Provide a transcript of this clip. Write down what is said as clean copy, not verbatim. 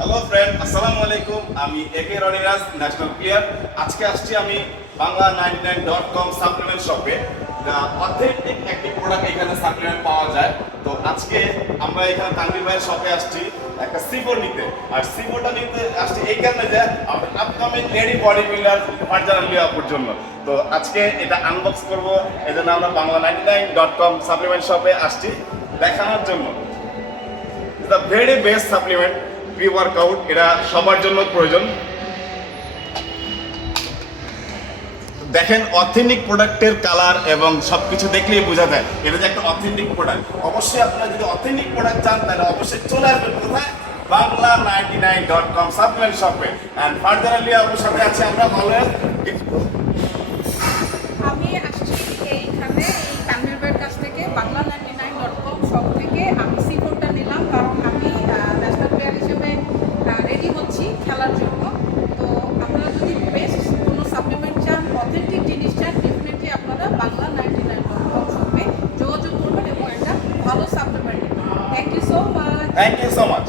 Hello friend, আসসালামু আলাইকুম। আমি একে রনিরাজ, ন্যাশনাল প্লেয়ার। আজকে আসছি আমি বাংলা 99.com সাপ্লিমেন্ট শপে। অথেন্টিক একটি প্রোডাক্ট এখানে সাপ্লিমেন্ট পাওয়া যায়। তো আজকে আমরা এখানে তানভীর ভাইয়ের শপে আসছি একটা সিফোর নিতে। আর সিফোরটা নিতে আসছি এই কারণে যে আমাদের upcoming lady bodybuilder Farzana লিয়াপুর জন্য। তো আজকে এটা আনবক্স করবো, এই জন্য আমরা বাংলা 99.com সাপ্লিমেন্ট শপে আসছি দেখানোর জন্য। The very best supplement pre workout, এটা সবার জন্য প্রয়োজন। দেখেন অথেন্টিক প্রোডাক্টের কালার এবং সবকিছু দেখলেই বোঝা যায় এটা যে একটা অথেন্টিক প্রোডাক্ট। অবশ্যই আপনারা যদি অথেন্টিক প্রোডাক্ট চান তাহলে অবশ্যই চলে আসবেন কোথায়, বাংলা 99.com সাপ্লিমেন্ট শপে। অ্যান্ড ফারদারলি আপনার সাথে আছে আমরা অলওয়েজ। আমি আসছি এইখানে এই তানভীর ভাইয়ের কাছ থেকে বাংলা 99.com শপ থেকে আমি সিফোরটা নিলাম, কারণ আমি ন্যাশনাল প্লেয়ার হিসেবে রেডি হচ্ছি খেলার জন্য। তো আপনারা যদি বেস্ট কোনো সাপ্লিমেন্ট চান, অথেন্টিক জিনিস চান, ডেফিনেটলি আপনারা বাংলা 99.com শপে যোগাযোগ করবেন এবং একটা ভালো সাপ্লিমেন্ট নেবেন। Thank you so much. Thank you so much.